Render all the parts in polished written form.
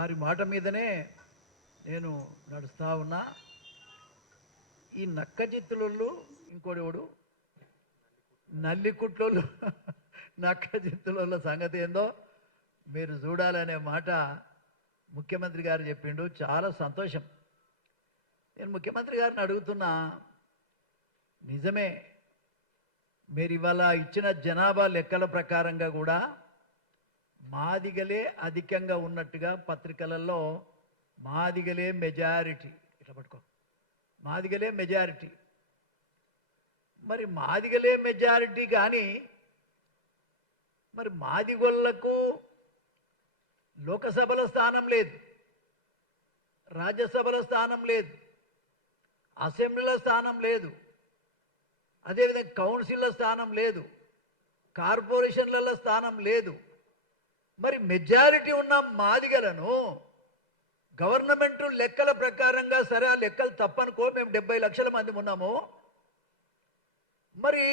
వారి మాట మీదనే నేను నడుస్తా ఉన్నా. ఈ నక్కజిత్తులు ఇంకోడెవడు నల్లికుట్లోళ్ళు నక్కజిత్తుల సంగతి ఏందో మీరు చూడాలనే మాట ముఖ్యమంత్రి గారు చెప్పిండు. చాలా సంతోషం. నేను ముఖ్యమంత్రి గారిని అడుగుతున్నా, నిజమే మీరు ఇవాళ ఇచ్చిన జనాభా లెక్కల ప్రకారంగా కూడా మాదిగలే అధికంగా ఉన్నట్టుగా పత్రికలలో మాదిగలే మెజారిటీ, ఇట్లా పట్టుకో, మాదిగలే మెజారిటీ. మరి మాదిగలే మెజారిటీ కానీ మరి మాదిగోళ్లకు లోకసభలో స్థానం లేదు, రాజ్యసభలో స్థానం లేదు, అసెంబ్లీలో స్థానం లేదు, అదేవిధంగా కౌన్సిల్లో స్థానం లేదు, కార్పొరేషన్లలో స్థానం లేదు. మరి మెజారిటీ ఉన్న మాదిగలను గవర్నమెంట్ లెక్కల ప్రకారంగా, సరే ఆ లెక్కలు తప్పనుకో, మేము 70 లక్షల మంది ఉన్నాము, మరి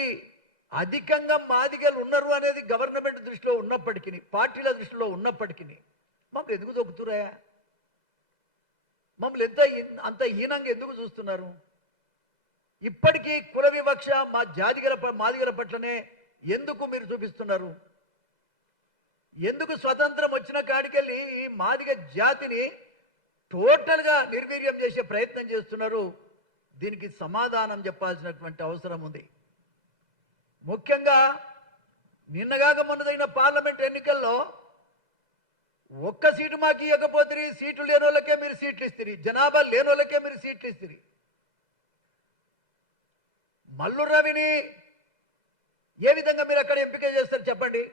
అధికంగా మాదిగలు ఉన్నారు అనేది గవర్నమెంట్ దృష్టిలో ఉన్నప్పటికీ, పార్టీల దృష్టిలో ఉన్నప్పటికీ మమ్మల్ని ఎందుకు దొక్కుతురా? మమ్మల్ని అంత హీనంగా ఎందుకు చూస్తున్నారు? ఇప్పటికీ కుల వివక్ష మా మాదిగల పట్లనే ఎందుకు మీరు చూపిస్తున్నారు? ఎందుకు స్వతంత్రం వచ్చిన కాడికెళ్ళి ఈ మాదిగ జాతిని టోటల్గా నిర్వీర్యం చేసే ప్రయత్నం చేస్తున్నారు? దీనికి సమాధానం చెప్పాల్సినటువంటి అవసరం ఉంది. ముఖ్యంగా నిన్నగాక మొన్నదైన పార్లమెంట్ ఎన్నికల్లో ఒక్క సీటు మాకు ఇవ్వకపోతే, సీట్లు లేని వాళ్ళకే మీరు సీట్లు ఇస్తారు, జనాభా లేని వాళ్ళకే మీరు సీట్లు ఇస్తారు. మల్లు రవిని ఏ విధంగా మీరు అక్కడ ఎంపిక చేస్తారు చెప్పండి?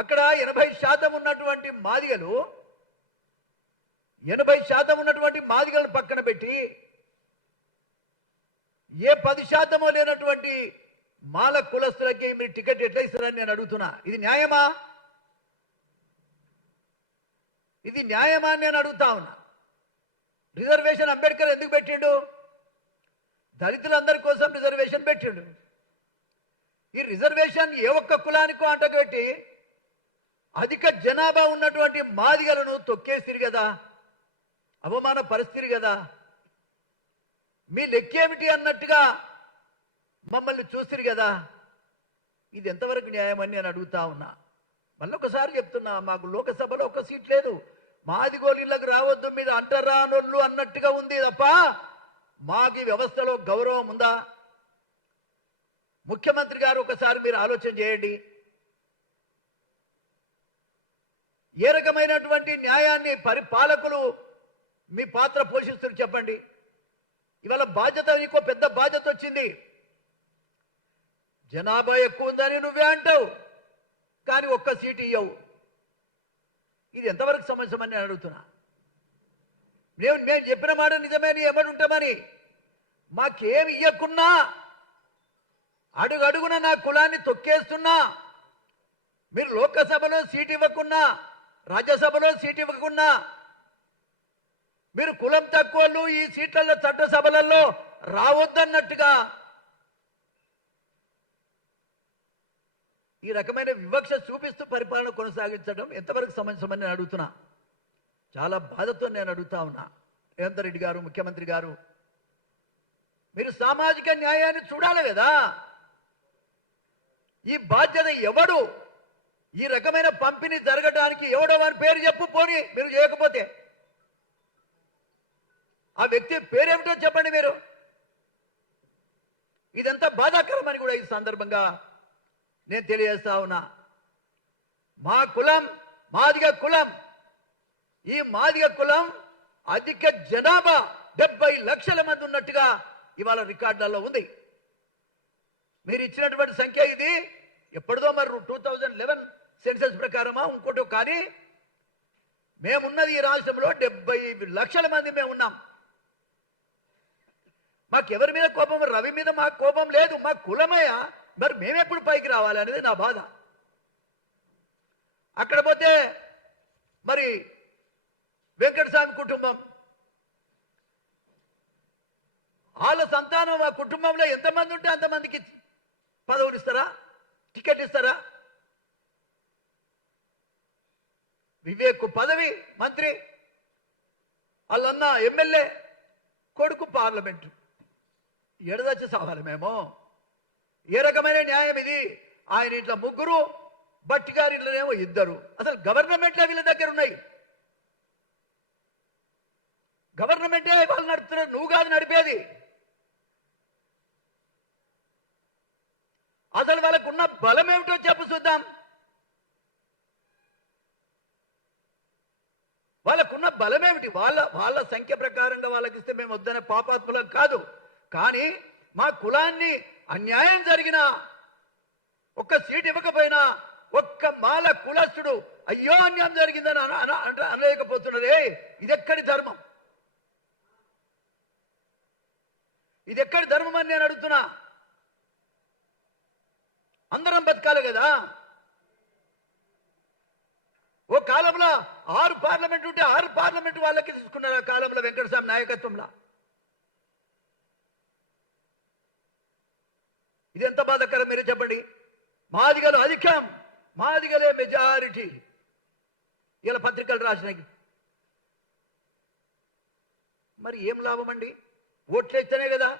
అక్కడ 80% ఉన్నటువంటి మాదిగలు, 80% ఉన్నటువంటి మాదిగలను పక్కన పెట్టి ఏ 10% లేనటువంటి మాల కులస్తులకి మీరు టికెట్ ఎట్లా ఇస్తారని నేను అడుగుతున్నా. ఇది న్యాయమా? ఇది న్యాయమా అని నేను అడుగుతా ఉన్నా. రిజర్వేషన్ అంబేద్కర్ ఎందుకు పెట్టిండు? దళితులందరి కోసం రిజర్వేషన్ పెట్టిండు. ఈ రిజర్వేషన్ ఏ ఒక్క కులానికో అంటగట్టి అధిక జనాభా ఉన్నటువంటి మాదిగలను తొక్కేసిరు కదా, అవమాన పరిస్థితి కదా. మీ లెక్కేమిటి అన్నట్టుగా మమ్మల్ని చూసిరు కదా. ఇది ఎంతవరకు న్యాయమని నేను అడుగుతా ఉన్నా. మళ్ళొకసారి చెప్తున్నా, మాకు లోకసభలో ఒక్క సీట్ లేదు, మాదిగోళ్ళకి రావద్దు, మీద అంటరానోళ్ళు అన్నట్టుగా ఉంది తప్ప మాకు ఈ వ్యవస్థలో గౌరవం ఉందా? ముఖ్యమంత్రి గారు ఒకసారి మీరు ఆలోచన చేయండి. ఏ రకమైనటువంటి న్యాయాన్ని పరిపాలకులు మీ పాత్ర పోషిస్తారు చెప్పండి? ఇవాళ బాధ్యత, నీకో పెద్ద బాధ్యత వచ్చింది. జనాభా ఎక్కువ ఉందని నువ్వే అంటావు, కానీ ఒక్క సీటు ఇవ్వవు. ఇది ఎంతవరకు సమస్యమని నేను అడుగుతున్నా. మేము చెప్పిన మాట నిజమేని ఏమని ఉంటామని, మాకేమి ఇవ్వకున్నా అడుగడుగున నా కులాన్ని తొక్కేస్తున్నా, మీరు లోకసభలో సీటు ఇవ్వకున్నా, రాజ్యసభలో సీటు ఇవ్వకున్నా, మీరు కులం తక్కువలు ఈ సీట్లలో చట్టసభలలో రావద్దన్నట్టుగా ఈ రకమైన వివక్ష చూపిస్తూ పరిపాలన కొనసాగించడం ఎంతవరకు సమంజసమని నేను అడుగుతున్నా. చాలా బాధతో నేను అడుగుతా ఉన్నా. రేవంత్ రెడ్డి గారు, ముఖ్యమంత్రి గారు, మీరు సామాజిక న్యాయాన్ని చూడాలి కదా. ఈ బాధ్యత ఎవడు? ఈ రకమైన పంపిణీ జరగడానికి ఎవడో వారి పేరు చెప్పు, పోని మీరు చేయకపోతే ఆ వ్యక్తి పేరేమిటో చెప్పండి మీరు. ఇదంతా బాధాకరమని కూడా ఈ సందర్భంగా నేను తెలియజేస్తా ఉన్నా. మా కులం మాదిగ కులం, ఈ మాదిగ కులం అధిక జనాభా 70 లక్షల మంది ఉన్నట్టుగా ఇవాళ రికార్డులలో ఉంది. మీరు ఇచ్చినటువంటి సంఖ్య ఇది ఎప్పటిదో మరి 2011 సెన్సస్ ప్రకారమా ఇంకోటో, కానీ మేమున్నది ఈ రాష్ట్రంలో 70 లక్షల మంది మేము ఉన్నాం. మాకెవరి మీద కోపం? రవి మీద మాకు కోపం లేదు, మా కులమయ్యా. మరి మేమెప్పుడు పైకి రావాలి అనేది నా బాధ. అక్కడ పోతే మరి వెంకటస్వామి కుటుంబం, వాళ్ళ సంతానం ఆ కుటుంబంలో ఎంతమంది ఉంటే అంతమందికి పదవులు ఇస్తారా, టికెట్ ఇస్తారా? వివేక్ పదవి మంత్రి, వాళ్ళన్న ఎమ్మెల్యే, కొడుకు పార్లమెంటు. ఎడదచ్చి సావాలి మేము. ఏ రకమైన న్యాయం ఇది? ఆయన ఇంట్లో ముగ్గురు, భట్టి గారి ఇంట్లోనేమో ఇద్దరు. అసలు గవర్నమెంట్లే వీళ్ళ దగ్గర ఉన్నాయి. గవర్నమెంటే వాళ్ళు నడుపుతున్నారు, నువ్వు కాదు నడిపేది. అసలు వాళ్ళకు ఉన్న బలం ఏమిటో చెప్పు చూద్దాం. వాళ్ళకున్న బలం ఏమిటి? వాళ్ళ సంఖ్య ప్రకారంగా వాళ్ళకి ఇస్తే మేము వద్దనే పాపాత్ములం కాదు. కానీ మా కులాన్ని అన్యాయం జరిగినా, ఒక్క సీటు ఇవ్వకపోయినా, ఒక్క మాల కులస్తుడు అయ్యో అన్యాయం జరిగిందని అనలేకపోతున్నారే. ఇదెక్కడి ధర్మం? ఇదెక్కడి ధర్మం అని నేను అడుగుతున్నా. అందరం బతకాలి కదా. ఓ కాలంలో 6 పార్లమెంట్ ఉంటే 6 పార్లమెంట్ వాళ్ళకి తీసుకున్నారు. ఆ కాలంలో వెంకటస్వామి నాయకత్వంలో. ఇది ఎంత బాధాకరం మీరే చెప్పండి. మాదిగలు అధికం, మాదిగలే మెజారిటీ. ఇలా పత్రికలు రాసినాయి. మరి ఏం లాభం అండి? ఓట్లు ఇస్తేనే కదా,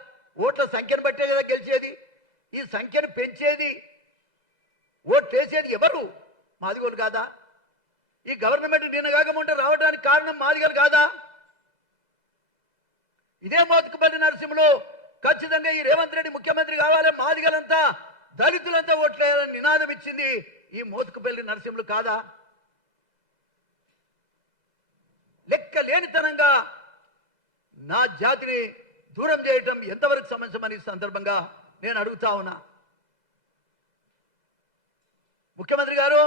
ఓట్ల సంఖ్యను బట్టే కదా గెలిచేది. ఈ సంఖ్యను పెంచేది, ఓట్లు వేసేది ఎవరు? మాదిగోలు కాదా? ఈ గవర్నమెంట్ నిన్న కాకముంటే రావడానికి కారణం మాదిగలు కాదా? ఇదే మోత్కుపల్లి నరసింహలో ఖచ్చితంగా ఈ రేవంత్ రెడ్డి ముఖ్యమంత్రి కావాలి, మాదిగలంతా దళితులంతా ఓట్లేయాలని నినాదం ఇచ్చింది ఈ మోత్కుపల్లి నరసింహులు కాదా? లెక్క లేనితనంగా నా జాతిని దూరం చేయటం ఎంతవరకు సమంజసమని సందర్భంగా నేను అడుగుతా ఉన్నా. ముఖ్యమంత్రి గారు